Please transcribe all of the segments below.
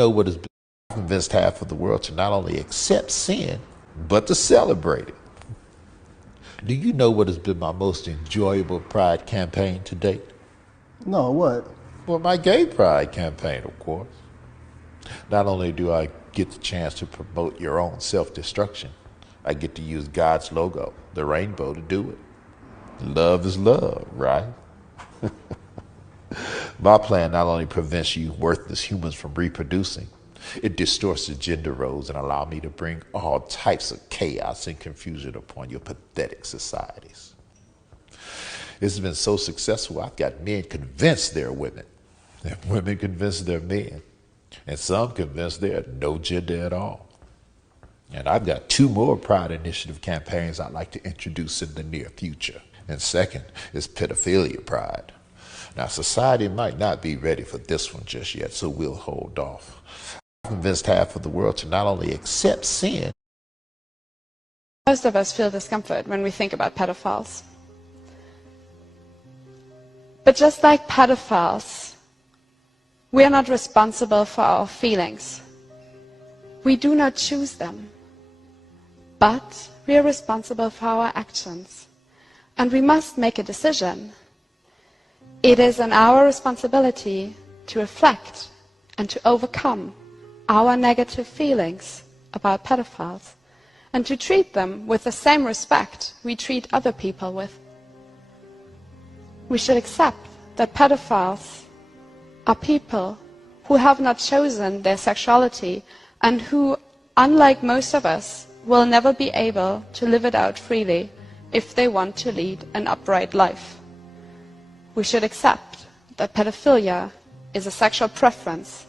know what has convinced half of the world to not only accept sin, but to celebrate it? Do you know what has been my most enjoyable pride campaign to date? No, what? Well, my gay pride campaign, of course. Not only do I get the chance to promote your own self-destruction, I get to use God's logo, the rainbow, to do it. Love is love, right? My plan not only prevents you worthless humans from reproducing, it distorts the gender roles and allows me to bring all types of chaos and confusion upon your pathetic societies. This has been so successful, I've got men convinced they're women, and women convinced they're men, and some convinced they're no gender at all. And I've got 2 more Pride Initiative campaigns I'd like to introduce in the near future. And second is pedophilia pride. Now, society might not be ready for this one just yet, so we'll hold off. I've convinced half of the world to not only accept sin. Most of us feel discomfort when we think about pedophiles. But just like pedophiles, we are not responsible for our feelings. We do not choose them. But we are responsible for our actions. And we must make a decision. It is in our responsibility to reflect and to overcome our negative feelings about pedophiles and to treat them with the same respect we treat other people with. We should accept that pedophiles are people who have not chosen their sexuality and who, unlike most of us, will never be able to live it out freely if they want to lead an upright life. We should accept that pedophilia is a sexual preference.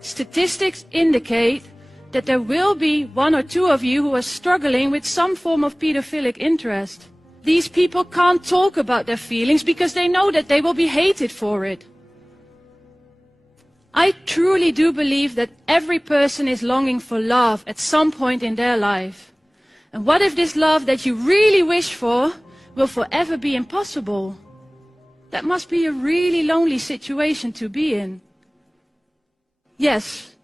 Statistics indicate that there will be 1 or 2 of you who are struggling with some form of pedophilic interest. These people can't talk about their feelings because they know that they will be hated for it. I truly do believe that every person is longing for love at some point in their life. And what if this love that you really wish for will forever be impossible? That must be a really lonely situation to be in. Yes,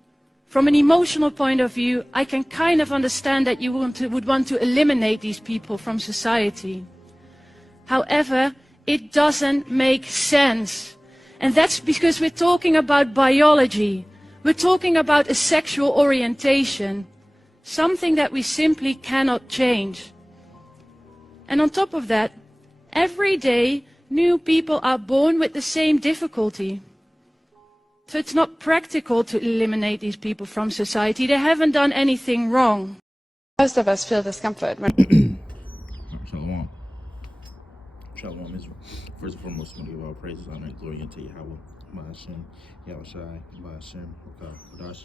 from an emotional point of view, I can kind of understand that you would want to eliminate these people from society. However, it doesn't make sense. And that's because we're talking about biology. We're talking about a sexual orientation, something that we simply cannot change. And on top of that, every day, new people are born with the same difficulty. So it's not practical to eliminate these people from society. They haven't done anything wrong. Most of us feel discomfort when Shalom. Shalom, Israel. First and foremost, I'm going to give all praises, honor, and glory unto Yahweh, Ma'ashem, Yahushai, Ma'ashem, Kodash.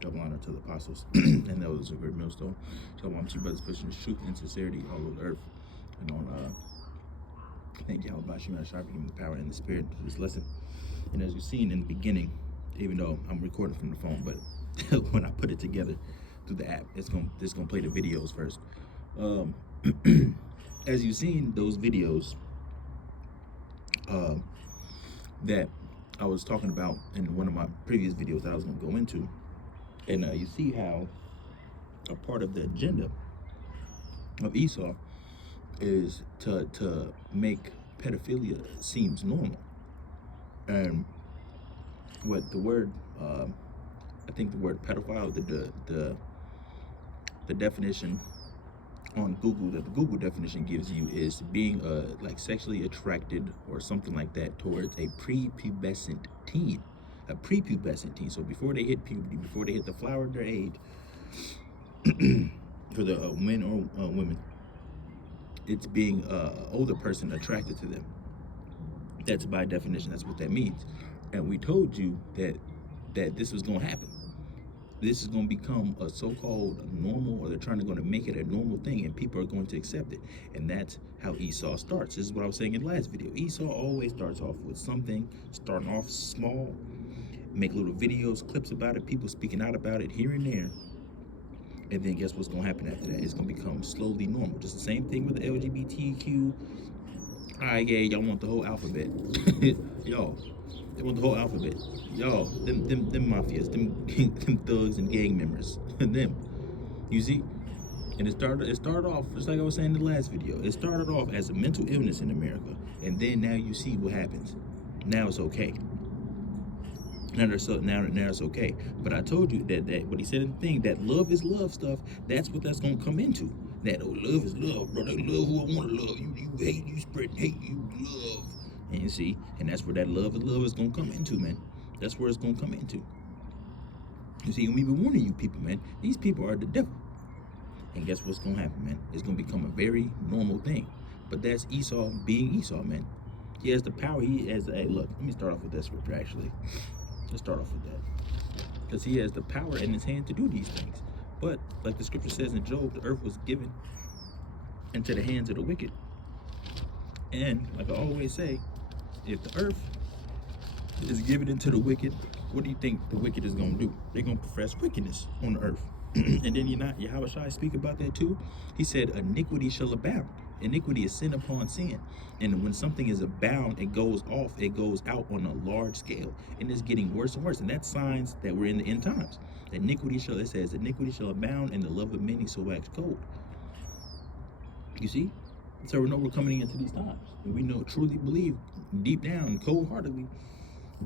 Double honor to the apostles and those of great millstone. Shalom to you brothers pushing the truth and sincerity all over the earth. And on thank Yahweh, Ma'ashem, Yahushai, for giving the power and the spirit to this lesson. And as you've seen in the beginning, even though I'm recording from the phone, but when I put it together through the app, it's gonna play the videos first. As you've seen those videos that I was talking about in one of my previous videos that I was gonna go into, and you see how a part of the agenda of Esau is to make pedophilia seems normal. And what the word, I think the word pedophile, the definition on Google, that the Google definition gives you is being like sexually attracted or something like that towards a prepubescent teen. A prepubescent teen, so before they hit puberty, before they hit the flower of their age, for the men or women, it's being an older person attracted to them. That's by definition, that's what that means. And we told you that this was going to happen. This is going to become a so-called normal, or they're going to make it a normal thing, and people are going to accept it. And that's how Esau starts. This is what I was saying in the last video. Esau always starts off with something, starting off small, make little videos, clips about it, people speaking out about it here and there. And then guess what's going to happen after that? It's going to become slowly normal. Just the same thing with the LGBTQ. All right, yeah, y'all want the whole alphabet. Y'all, They want the whole alphabet. Y'all, them mafias, them thugs and gang members, them. You see? And it started off, just like I was saying in the last video, it started off as a mental illness in America. And then now you see what happens. Now it's okay. Now it's okay. But I told you that what he said in the thing, that love is love stuff, that's what that's gonna come into. That love is love, brother. Love who I wanna love. You hate, you spread hate, you love. And you see, and that's where that love is gonna come into, man. That's where it's gonna come into. You see, and we've been warning you people, man. These people are the devil. And guess what's gonna happen, man? It's gonna become a very normal thing. But that's Esau being Esau, man. He has the power. He has. Hey, look. Let me start off with that scripture. Actually, let's start off with that, because he has the power in his hand to do these things. But like the scripture says in Job, the earth was given into the hands of the wicked. And like I always say, if the earth is given into the wicked, what do you think the wicked is gonna do? They're gonna profess wickedness on the earth. And then Yahweh Shai speak about that too. He said, iniquity shall abound. Iniquity is sin upon sin. And when something is abound, it goes off, it goes out on a large scale. And it's getting worse and worse. And that's signs that we're in the end times. Iniquity shall abound, and the love of many shall wax cold. You see? So we know we're coming into these times. And we know, truly believe, deep down, cold-heartedly,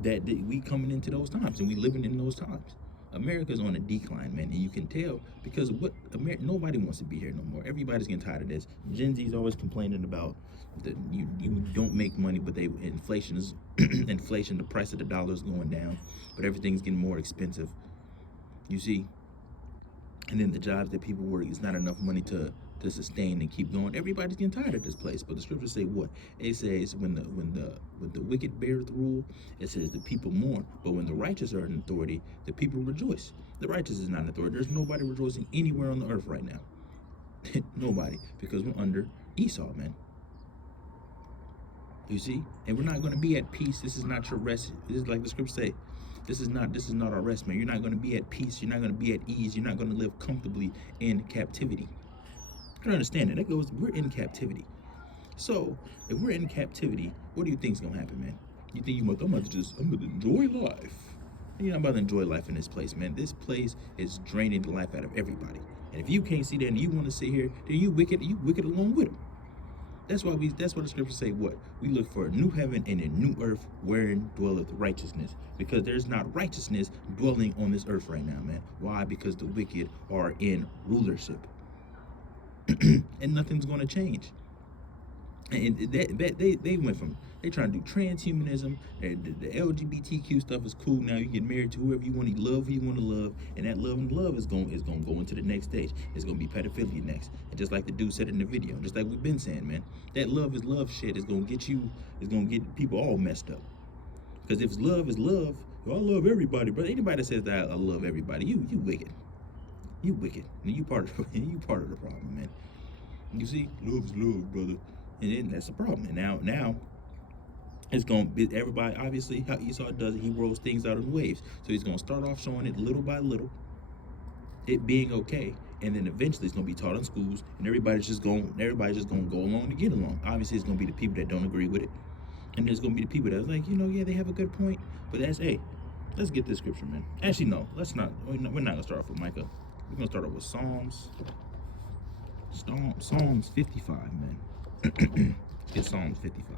that we coming into those times, and we living in those times. America's on a decline, man, and you can tell because of what nobody wants to be here no more. Everybody's getting tired of this. Gen Z's always complaining about that you don't make money, but inflation is inflation. The price of the dollar is going down, but everything's getting more expensive. You see, and then the jobs that people work, it's not enough money to sustain and keep going. Everybody's getting tired of this place. But the scriptures say what? It says when the wicked beareth rule, it says the people mourn. But when the righteous are in authority, the people rejoice. The righteous is not in authority. There's nobody rejoicing anywhere on the earth right now. Nobody, because we're under Esau, man. You see, and we're not going to be at peace. This is not your rest. This is like the scriptures say. This is not our rest, man. You're not going to be at peace. You're not going to be at ease. You're not going to live comfortably in captivity. I don't understand it. That goes, we're in captivity. So if we're in captivity, what do you think is gonna happen, man? You think I'm about to enjoy life? You're not about to enjoy life in this place, man. This place is draining the life out of everybody. And if you can't see that and you want to sit here, then you wicked along with them. That's what the scriptures say. What? We look for a new heaven and a new earth wherein dwelleth righteousness. Because there's not righteousness dwelling on this earth right now, man. Why? Because the wicked are in rulership. And nothing's going to change. And they went from, they trying to do transhumanism, the LGBTQ stuff is cool now. You get married to whoever you want to love, who you want to love, and that love and love is going to go into the next stage. It's going to be pedophilia next. And just like the dude said in the video, just like we've been saying, man, that love is love shit is going to get people all messed up. Because if love is love, well, I love everybody, but anybody that says that I love everybody, you wicked. You wicked, and you part of the problem, man. You see, love is love, brother, and then that's the problem. And now, it's gonna be everybody. Obviously, how Esau does it, he rolls things out in waves. So he's gonna start off showing it little by little, it being okay, and then eventually it's gonna be taught in schools, and everybody's just gonna go along to get along. Obviously, it's gonna be the people that don't agree with it, and there's gonna be the people that's like, yeah, they have a good point, but that's let's get this scripture, man. Actually, no, let's not. We're not gonna start off with Micah. We're going to start off with Psalms 55, man. Let's get Psalms 55.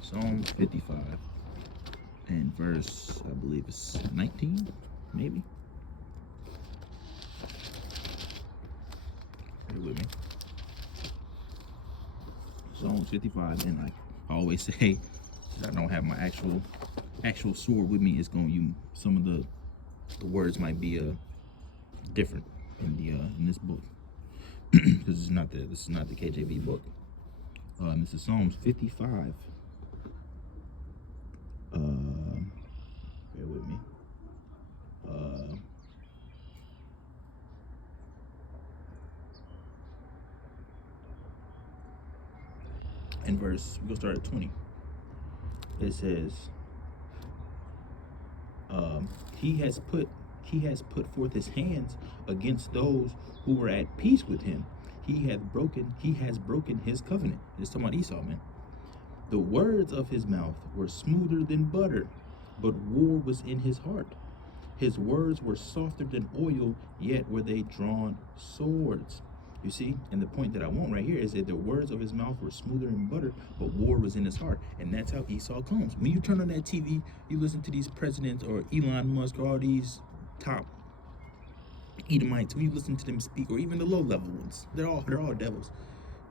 Psalms 55 and verse, I believe it's 19, maybe. Bear with me. Psalms 55, and like I always say, I don't have my actual sword with me. It's going to some of the words might be different in this book because this is not the KJV book. This is Psalms 55. Bear with me. In verse, we'll start at 20. It says, he has put forth his hands against those who were at peace with him. He has broken his covenant. It's talking about Esau, man. The words of his mouth were smoother than butter, but war was in his heart. His words were softer than oil, yet were they drawn swords. You see, and the point that I want right here is that the words of his mouth were smoother than butter, but war was in his heart. And that's how Esau comes. When you turn on that TV, you listen to these presidents or Elon Musk or all these top Edomites, when you listen to them speak, or even the low-level ones, they're all devils.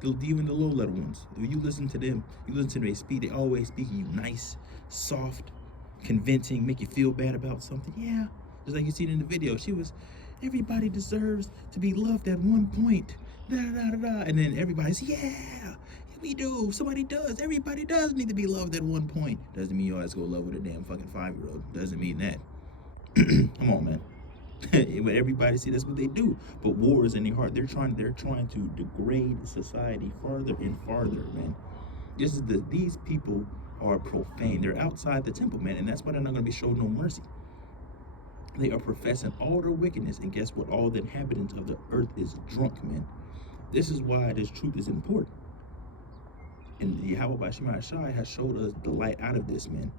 Even the low-level ones, when you listen to them, they speak, they always speak you nice, soft, convincing, make you feel bad about something. Yeah, just like you see it in the video. Everybody deserves to be loved at one point. Da, da, da, da. And then everybody's, yeah, we do. Somebody does. Everybody does need to be loved at one point. Doesn't mean you always go love with a damn fucking 5-year-old. Doesn't mean that. Come on, man. But everybody, see, that's what they do. But war is in their heart. They're trying to degrade society farther and farther, man. These people are profane. They're outside the temple, man, and that's why they're not going to be shown no mercy. They are professing all their wickedness, and guess what? All the inhabitants of the earth is drunk, man. This is why this truth is important. And Yahweh Shema Shai has showed us the light out of this, man.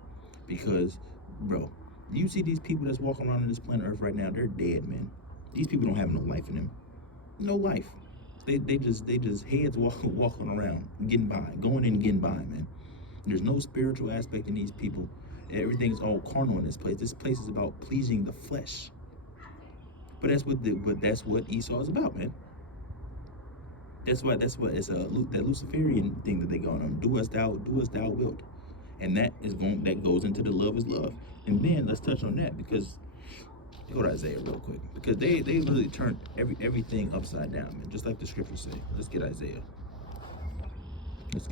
Because, bro, you see these people that's walking around on this planet Earth right now, they're dead, man. These people don't have no life in them. No life. They just heads walking around, getting by, going in and getting by, man. There's no spiritual aspect in these people. Everything's all carnal in this place. This place is about pleasing the flesh. But that's what Esau is about, man. That's what it's that Luciferian thing that they go on. Do as thou wilt. And that goes into the love is love. And then let's touch on that, because go to Isaiah real quick, because they literally turned everything upside down, man, just like the scriptures say. Let's get Isaiah. That's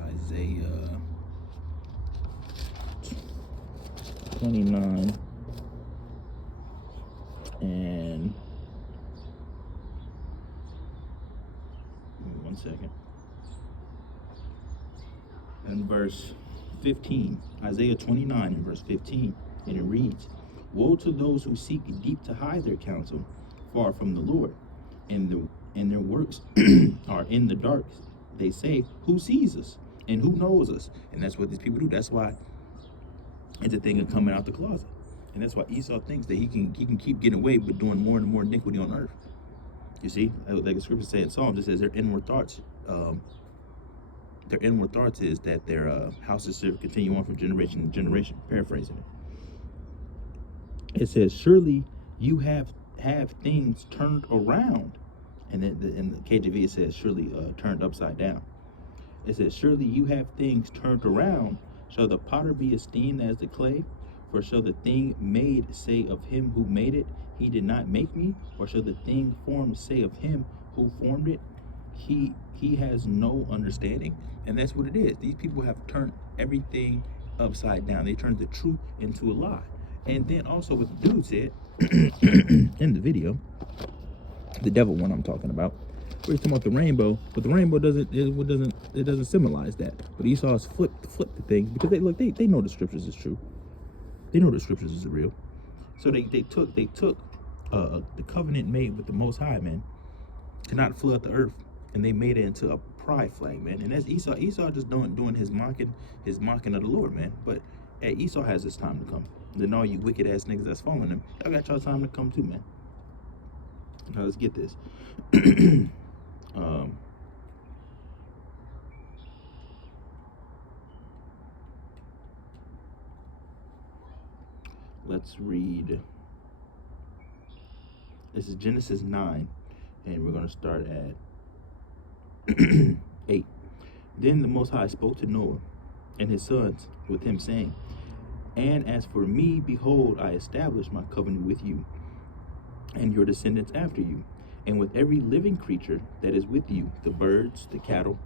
Isaiah 29 and 1 second. And verse 15, Isaiah 29 and verse 15, and it reads, "Woe to those who seek deep to hide their counsel, far from the Lord, and their works are in the dark. They say, who sees us and who knows us?" And that's what these people do. That's why it's a thing of coming out the closet, and that's why Esau thinks that he can keep getting away with doing more and more iniquity on earth. You see, like the scripture says in Psalms, it says their inward thoughts. Their inward thoughts is that their houses should continue on from generation to generation. Paraphrasing it. It says, "Surely you have things turned around," and then in the KJV it says, "Surely turned upside down." It says, "Surely you have things turned around. Shall the potter be esteemed as the clay? For shall the thing made say of him who made it, he did not make me? Or shall the thing formed say of him who formed it, he has no understanding?" And that's what it is. These people have turned everything upside down. They turned the truth into a lie. And then also what the dude said in the video, the devil one I'm talking about, where he's talking about the rainbow, but the rainbow doesn't symbolize that. But Esau's flipped the thing, because they know the scriptures is true. They know the scriptures is real. So they took the covenant made with the Most High, man, to not flood the earth, and they made it into a pride flag, man. And that's Esau. Esau just doing his mocking of the Lord, man. But Esau has his time to come. Then all you wicked ass niggas that's following him, y'all got y'all time to come too, man. Now let's get this. Let's read. This is Genesis 9, and we're going to start at 8. Then the Most High spoke to Noah and his sons with him, saying, "And as for me, behold, I establish my covenant with you and your descendants after you, and with every living creature that is with you, the birds, the cattle,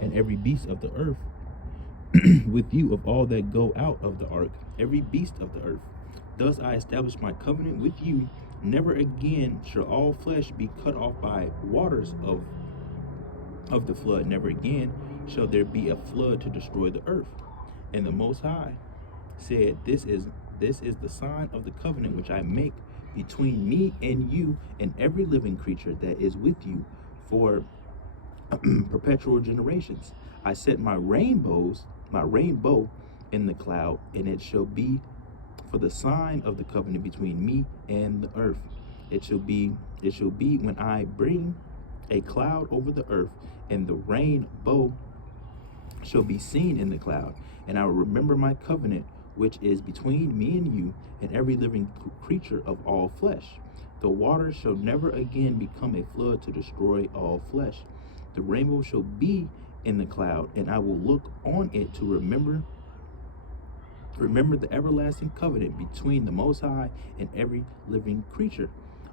and every beast of the earth, with you of all that go out of the ark, every beast of the earth. Thus I establish my covenant with you. Never again shall all flesh be cut off by waters of the flood. Never again shall there be a flood to destroy the earth." And the Most High said, This is the sign of the covenant which I make between me and you and every living creature that is with you for perpetual generations. I set my rainbow in the cloud, and it shall be for the sign of the covenant between me and the earth. It shall be when I bring a cloud over the earth, and the rainbow shall be seen in the cloud, and I will remember my covenant which is between me and you and every living creature of all flesh. The water shall never again become a flood to destroy all flesh. The rainbow shall be in the cloud, and I will look on it to remember the everlasting covenant between the Most High and every living creature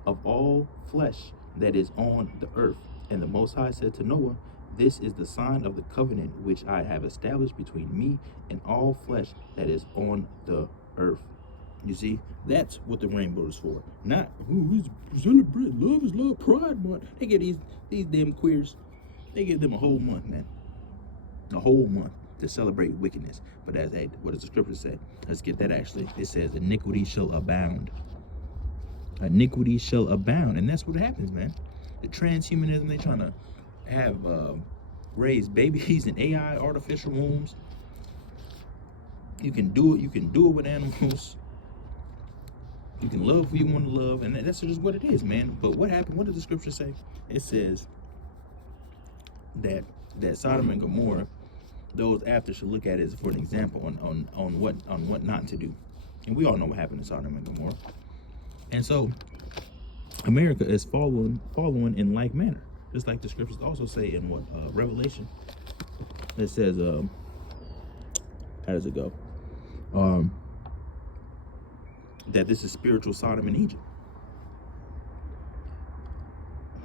of all flesh that is on the earth. And the Most High said to Noah, this is the sign of the covenant which I have established between me and all flesh that is on the earth. You see, that's what the rainbow is for. Not who is celebrate love is love, pride month. They get these damn queers, they give them a whole month, man. A whole month to celebrate wickedness. But as what does the scripture say? Let's get that actually. It says iniquity shall abound. Iniquity shall abound. And that's what happens, man. The transhumanism, they trying to have raise babies in AI artificial wombs. You can do it with animals. You can love who you want to love, and that's just what it is, man. But what happened? What does the scripture say? It says that Sodom and Gomorrah, those after should look at it as for an example on what not to do. And we all know what happened to Sodom and Gomorrah. And so America is following in like manner. Just like the scriptures also say in Revelation. It says, how does it go? That this is spiritual Sodom and Egypt.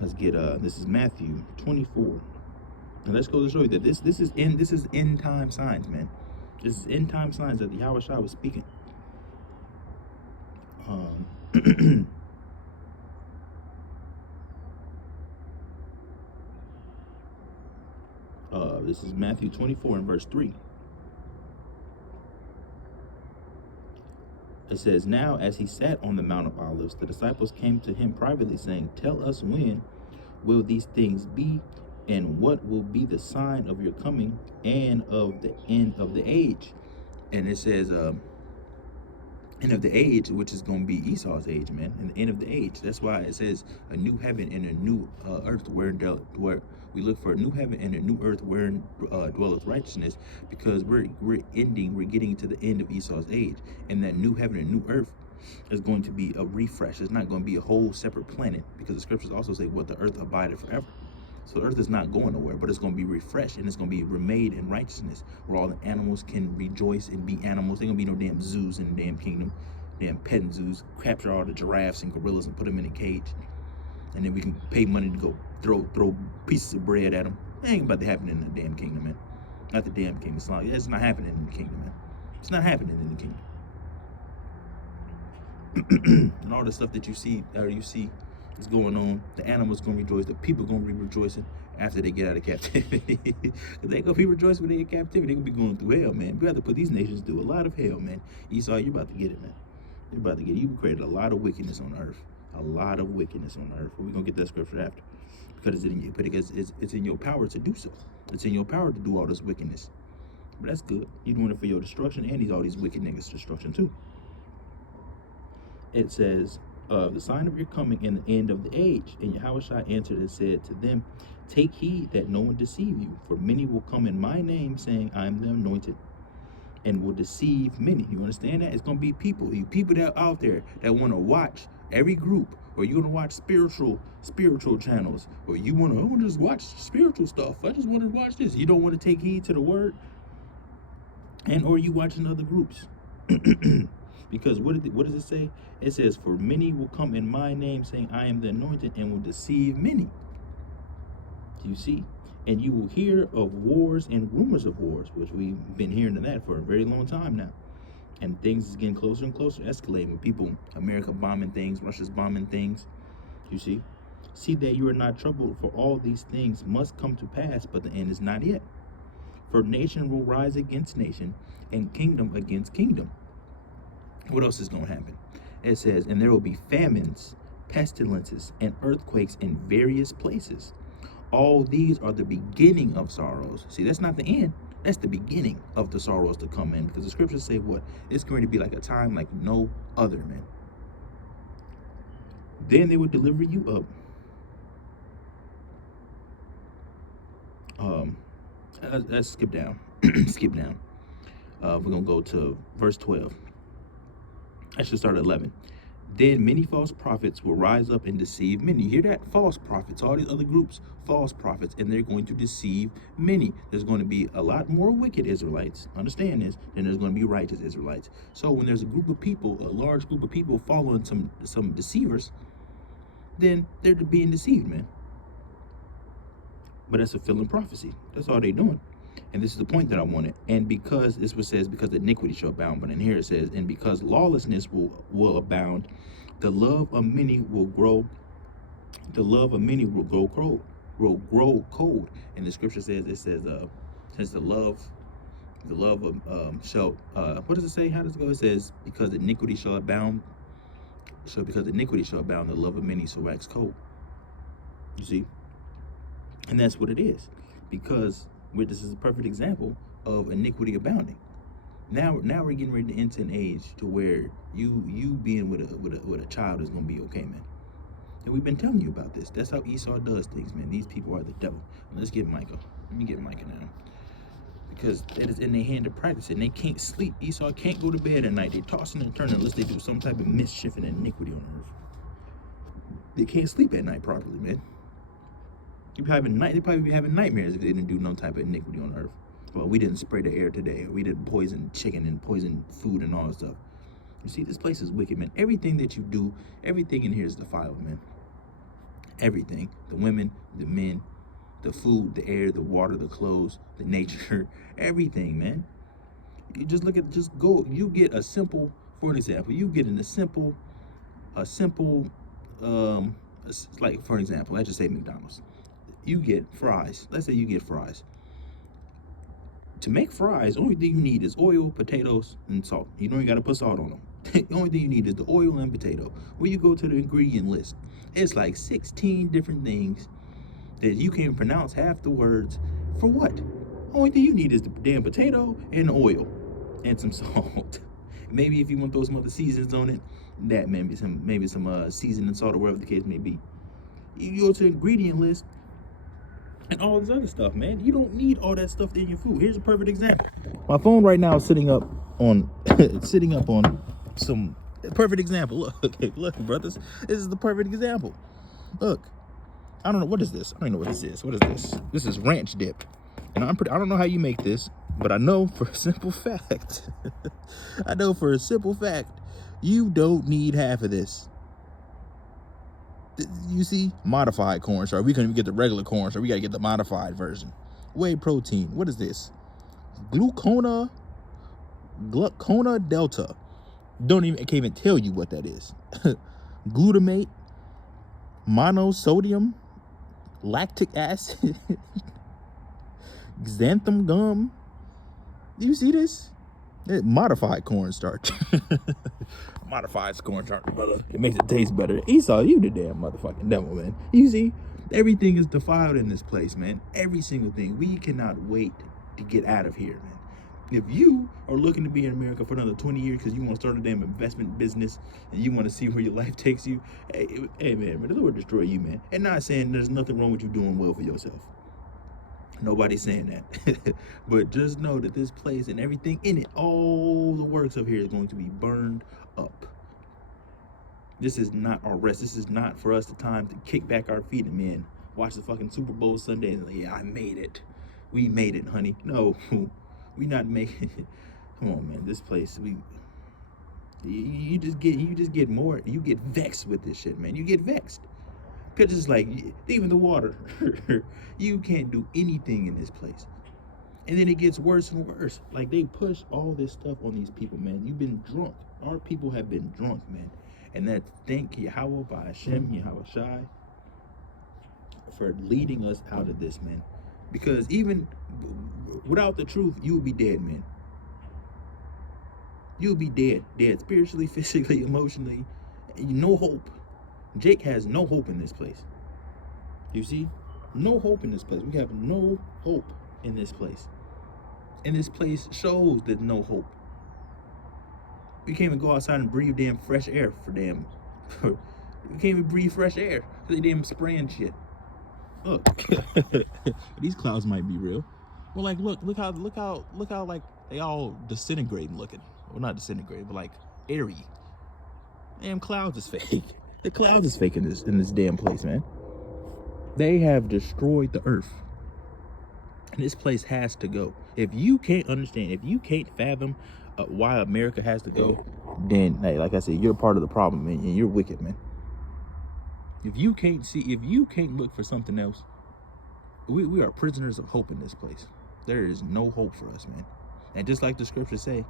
Let's get this is Matthew 24. And let's go to show you that this is end time signs, man. This is end time signs that the Yahweh Shai was speaking. This is Matthew 24 and verse 3. It says, now as he sat on the Mount of Olives, the disciples came to him privately, saying, tell us when will these things be, and what will be the sign of your coming and of the end of the age? And it says, end of the age, which is going to be Esau's age, man, and the end of the age. That's why it says a new heaven and a new earth where we look for a new heaven and a new earth wherein dwelleth righteousness, because we're getting to the end of Esau's age, and that new heaven and new earth is going to be a refresh. It's not going to be a whole separate planet, because the scriptures also say what the earth abideth forever. So the earth is not going nowhere, but it's going to be refreshed, and it's going to be remade in righteousness, where all the animals can rejoice and be animals. There ain't going to be no damn zoos in the damn kingdom, damn petting zoos, capture all the giraffes and gorillas and put them in a cage, and then we can pay money to go throw pieces of bread at them. It ain't about to happen in the damn kingdom, man. Not the damn kingdom. It's not happening in the kingdom, man. It's not happening in the kingdom. And all the stuff that you see is going on. The animals gonna rejoice. The people gonna be rejoicing after they get out of captivity. They gonna be rejoicing when they get captivity. They gonna be going through hell, man. We have to put these nations through a lot of hell, man. Esau, you're about to get it, man. You're about to get it. You created a lot of wickedness on earth. A lot of wickedness on earth. But we're gonna get that scripture after, because it's in your power to do so. It's in your power to do all this wickedness. But that's good. You're doing it for your destruction, and all these wicked niggas' destruction too. It says, the sign of your coming and the end of the age. And Yahushua answered and said to them, take heed that no one deceive you, for many will come in my name, saying, I am the anointed, and will deceive many. You understand that? It's going to be people that are out there that want to watch every group, or you're going to watch spiritual channels, or I want to just watch spiritual stuff. I just want to watch this. You don't want to take heed to the word, or you watching other groups. Because what does it say? It says, for many will come in my name, saying, I am the anointed, and will deceive many. You see? And you will hear of wars and rumors of wars, which we've been hearing of that for a very long time now. And things is getting closer and closer, escalating. People, America bombing things, Russia's bombing things. You see? See that you are not troubled, for all these things must come to pass, but the end is not yet. For nation will rise against nation, and kingdom against kingdom. What else is going to happen? It says, and there will be famines, pestilences, and earthquakes in various places. All these are the beginning of sorrows. See, that's not the end. That's the beginning of the sorrows to come in, because the scriptures say what? It's going to be like a time like no other, man. Then they would deliver you up. Let's skip down. Skip down. We're going to go to verse 12. I should start at 11. Then many false prophets will rise up and deceive many. You hear that? False prophets. All these other groups, false prophets, and they're going to deceive many. There's going to be a lot more wicked Israelites, understand this, than there's going to be righteous Israelites. So when there's a group of people, a large group of people following some deceivers, then they're being deceived, man. But that's a fulfilling prophecy. That's all they're doing. And this is the point that I wanted. And because this was says, because iniquity shall abound. But in here it says, and because lawlessness will abound, the love of many will grow. The love of many will grow cold. And the scripture says, it says the love of shall what does it say? How does it go? It says, because iniquity shall abound. So because iniquity shall abound, the love of many shall wax cold. You see? And that's what it is. Because this is a perfect example of iniquity abounding. Now we're getting ready to enter an age to where you being with a child is gonna be okay, man. And we've been telling you about this. That's how Esau does things, man. These people are the devil. Let's get Micah. Let me get Micah now. Because it is in their hand to practice it, and they can't sleep. Esau can't go to bed at night. They tossing and turning unless they do some type of mischief and iniquity on earth. They can't sleep at night properly, man. They probably be having nightmares if they didn't do no type of iniquity on earth. Well, we didn't spray the air today. Or we didn't poison chicken and poison food and all that stuff. You see, this place is wicked, man. Everything that you do, everything in here is defiled, man. Everything. The women, the men, the food, the air, the water, the clothes, the nature, everything, man. You you get a simple, for an example, like, for example, let's just say McDonald's. You get fries. Let's say you get fries. To make fries, the only thing you need is oil, potatoes, and salt. You don't even got to put salt on them. The only thing you need is the oil and potato. When you go to the ingredient list, it's like 16 different things that you can't pronounce half the words. For what? The only thing you need is the damn potato and oil and some salt. Maybe if you want to throw some other seasons on it, that maybe some seasoning salt or whatever the case may be. You go to the ingredient list and all this other stuff, man. You don't need all that stuff in your food. Here's a perfect example. My phone right now is sitting up on some perfect example. Look, brothers. This is the perfect example. Look. I don't know, what is this? I don't even know what this is. What is this? This is ranch dip. And I don't know how you make this, but I know for a simple fact. You don't need half of this. You see? Modified cornstarch. We couldn't even get the regular cornstarch. We got to get the modified version. Whey protein. What is this? Glucona delta. I can't even tell you what that is. Glutamate. Monosodium. Lactic acid. Xanthan gum. Do you see this? Modified cornstarch. Modified cornstarch, brother. It makes it taste better. Esau, you the damn motherfucking devil, man. You see, everything is defiled in this place, man. Every single thing. We cannot wait to get out of here, man. If you are looking to be in America for another 20 years because you want to start a damn investment business and you want to see where your life takes you, hey man, the Lord destroy you, man. And not saying there's nothing wrong with you doing well for yourself. Nobody's saying that. But just know that this place and everything in it, all the works of here is going to be burned up. This is not our rest. This is not for us the time to kick back our feet and, man, watch the fucking Super Bowl Sunday and like, yeah, I made it. We made it, honey. No, we not making it. Come on, man. This place, you just get more. You get vexed with this shit, man. You get vexed. Because it's like, even the water. You can't do anything in this place. And then it gets worse and worse. Like, they push all this stuff on these people, man. You've been drunk. Our people have been drunk, man. And that thank Yahweh by Hashem, Yahweh Shai, for leading us out of this, man. Because even without the truth, you would be dead, man. You would be dead spiritually, physically, emotionally. No hope. Jake has no hope in this place. You see? No hope in this place. We have no hope in this place. And this place shows that no hope. We can't even go outside and breathe damn fresh air for damn. We can't even breathe fresh air. They damn spraying shit. Look, these clouds might be real. Well, like, look how like they all disintegrating looking. Well, not disintegrating, but like airy. Damn clouds is fake. The clouds is fake in this damn place, man. They have destroyed the earth. And this place has to go. If you can't understand, if you can't fathom why America has to go, then, hey, like I said, you're part of the problem, man, and you're wicked, man. If you can't look for something else, we are prisoners of hope in this place. There is no hope for us, man. And just like the scriptures say,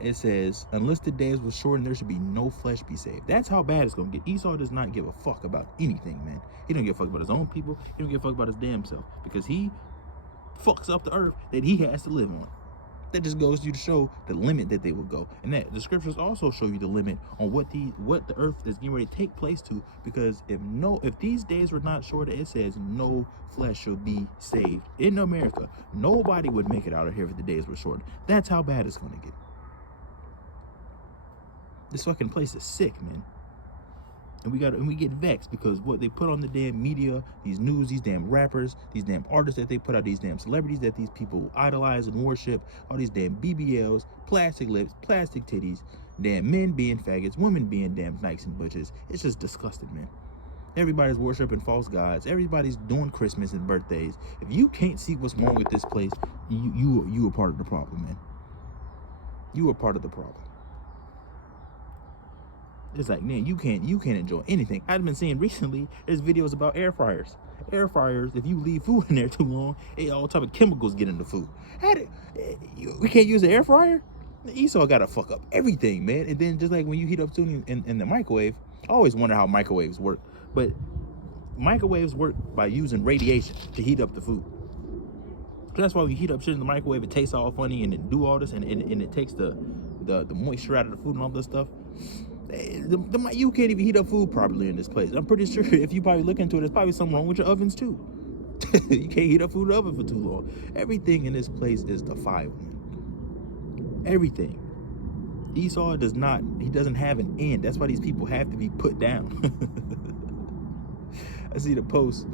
it says, unless the days were shortened, there should be no flesh be saved. That's how bad it's going to get. Esau does not give a fuck about anything, man. He don't give a fuck about his own people. He don't give a fuck about his damn self, because he fucks up the earth that he has to live on. That just goes to you to show the limit that they will go. And that the scriptures also show you the limit on what the earth is getting ready to take place to, because if these days were not shorter, it says no flesh shall be saved. In America, nobody would make it out of here if the days were shorter. That's how bad it's going to get. This fucking place is sick, man. And we get vexed because what they put on the damn media, these news, these damn rappers, these damn artists that they put out, these damn celebrities that these people idolize and worship, all these damn BBLs, plastic lips, plastic titties, damn men being faggots, women being damn nikes and butches. It's just disgusting, man. Everybody's worshiping false gods. Everybody's doing Christmas and birthdays. If you can't see what's wrong with this place, you are part of the problem, man. You are part of the problem. It's like, man, you can't enjoy anything. I've been seeing recently, there's videos about air fryers. Air fryers, if you leave food in there too long, all type of chemicals get in the food. We can't use an air fryer? Esau gotta fuck up everything, man. And then just like when you heat up food in the microwave, I always wonder how microwaves work. But microwaves work by using radiation to heat up the food. So that's why when you heat up shit in the microwave, it tastes all funny and it do all this and it takes the moisture out of the food and all this stuff. You can't even heat up food properly in this place. I'm pretty sure if you probably look into it, there's probably something wrong with your ovens too. You can't heat up food in the oven for too long. Everything in this place is defiled. Everything. Esau doesn't have an end. That's why these people have to be put down. I see my post,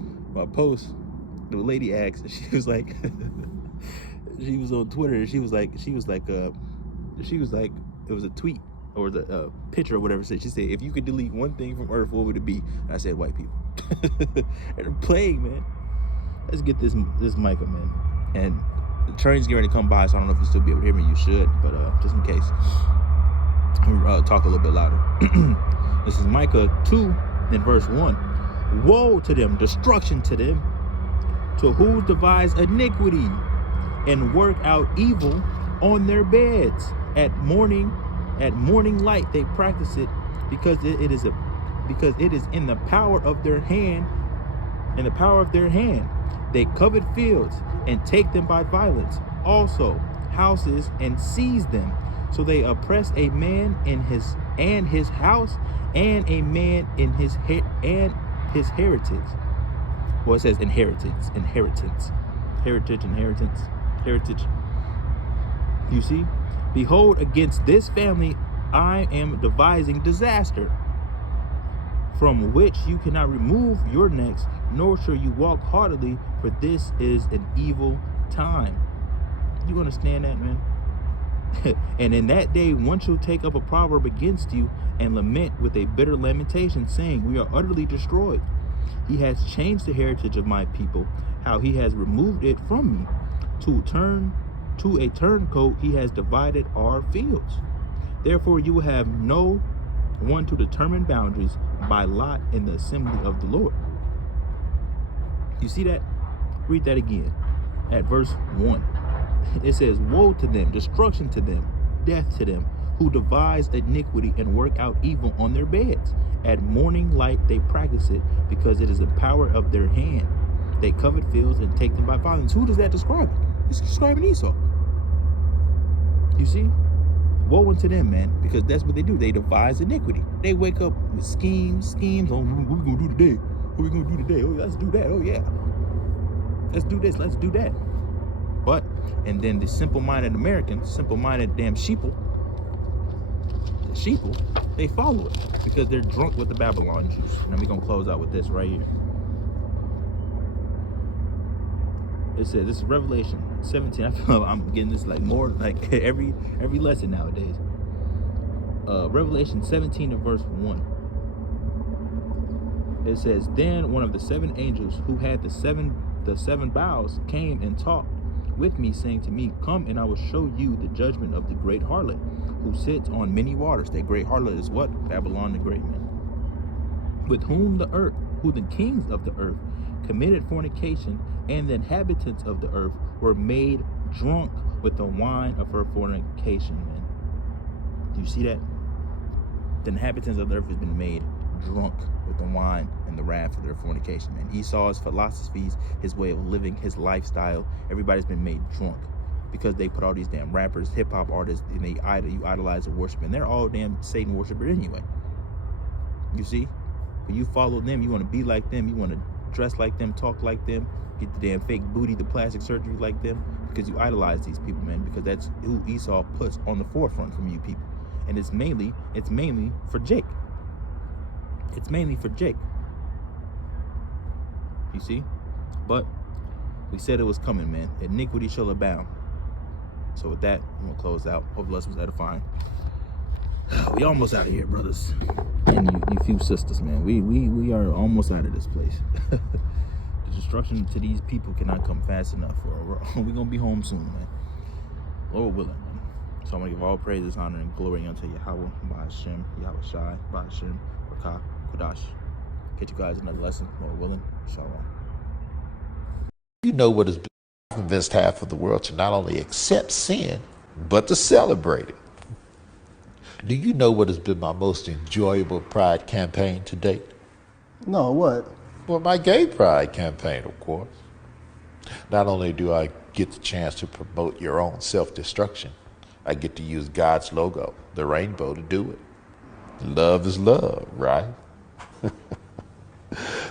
the lady asked, she was like, she was on Twitter, and she was like, it was a tweet, or the picture or whatever. She said, if you could delete one thing from Earth, what would it be? And I said, white people. They're playing, man. Let's get this mic up, man. And the train's getting ready to come by, so I don't know if you still be able to hear me. You should, but just in case, I'll talk a little bit louder. This is Micah 2 in verse 1. Woe to them, destruction to them, to who devise iniquity and work out evil on their beds. At morning light they practice it, because it is in the power of their hand. In the power of their hand, they covet fields and take them by violence, also houses, and seize them. So they oppress a man in his house, and a man in his heritage. Well, it says inheritance. You see? Behold, against this family I am devising disaster, from which you cannot remove your necks, nor shall you walk heartily, for this is an evil time. You understand that, man? And in that day one shall take up a proverb against you, and lament with a bitter lamentation, saying, we are utterly destroyed. He has changed the heritage of my people, how he has removed it from me. To a turncoat he has divided our fields. Therefore you will have no one to determine boundaries by lot in the assembly of the Lord. You see that? Read that again at verse 1. It says, woe to them, destruction to them, death to them, who devise iniquity and work out evil on their beds. At morning light they practice it, because it is the power of their hand. They covet fields and take them by violence. Who does that describe? It's describing Esau. You see? Woe unto them, man, because that's what they do. They devise iniquity. They wake up with schemes on what we gonna do today. What we gonna do today? Oh, let's do that. Oh, yeah. let's do this, let's do that. But, and then the simple-minded Americans, simple-minded damn sheeple, they follow it because they're drunk with the Babylon juice. And we're going to close out with this right here. It says, this is Revelation 17. I feel like I'm getting this like more like every lesson nowadays. Revelation 17 and verse 1. It says, then one of the 7 angels who had the seven bowls came and talked with me, saying to me, come and I will show you the judgment of the great harlot who sits on many waters. That great harlot is what? Babylon the Great, man. With whom the kings of the earth committed fornication, and the inhabitants of the earth were made drunk with the wine of her fornication, man. Do you see that? The inhabitants of the earth has been made drunk with the wine and the wrath of their fornication, man. Esau's philosophies, his way of living, his lifestyle, everybody's been made drunk because they put all these damn rappers, hip-hop artists, and you idolize and worship, and they're all damn Satan worshipers anyway. You see? When you follow them, you want to be like them, you want to dress like them, talk like them, get the damn fake booty, the plastic surgery like them, because you idolize these people, man, because that's who Esau puts on the forefront from you people. And it's mainly for Jake. It's mainly for Jake. You see? But we said it was coming, man. Iniquity shall abound. So with that, I'm gonna close out. Hope the lesson was edifying. We almost out of here, brothers. And you few sisters, man. We are almost out of this place. The destruction to these people cannot come fast enough. We're gonna be home soon, man. Lord willing, man. So I'm gonna give all praises, honor, and glory unto Yahweh, Ba'ashem, Yahweh Shai, Ba'ashem, Rakah, Kodash. Catch you guys another lesson, Lord willing. Shalom. You know what has convinced half of the world to not only accept sin, but to celebrate it. Do you know what has been my most enjoyable pride campaign to date? No, what? Well, my gay pride campaign, of course. Not only do I get the chance to promote your own self-destruction, I get to use God's logo, the rainbow, to do it. Love is love, right?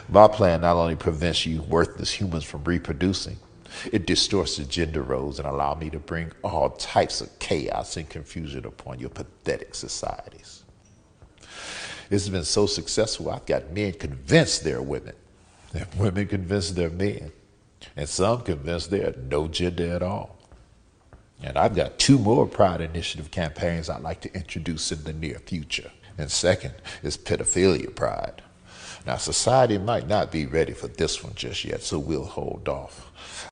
My plan not only prevents you worthless humans from reproducing, it distorts the gender roles and allows me to bring all types of chaos and confusion upon your pathetic societies. It's been so successful, I've got men convinced they're women, and women convinced they're men, and some convinced they're no gender at all. And I've got 2 more Pride Initiative campaigns I'd like to introduce in the near future. And second is pedophilia pride. Now, society might not be ready for this one just yet, so we'll hold off.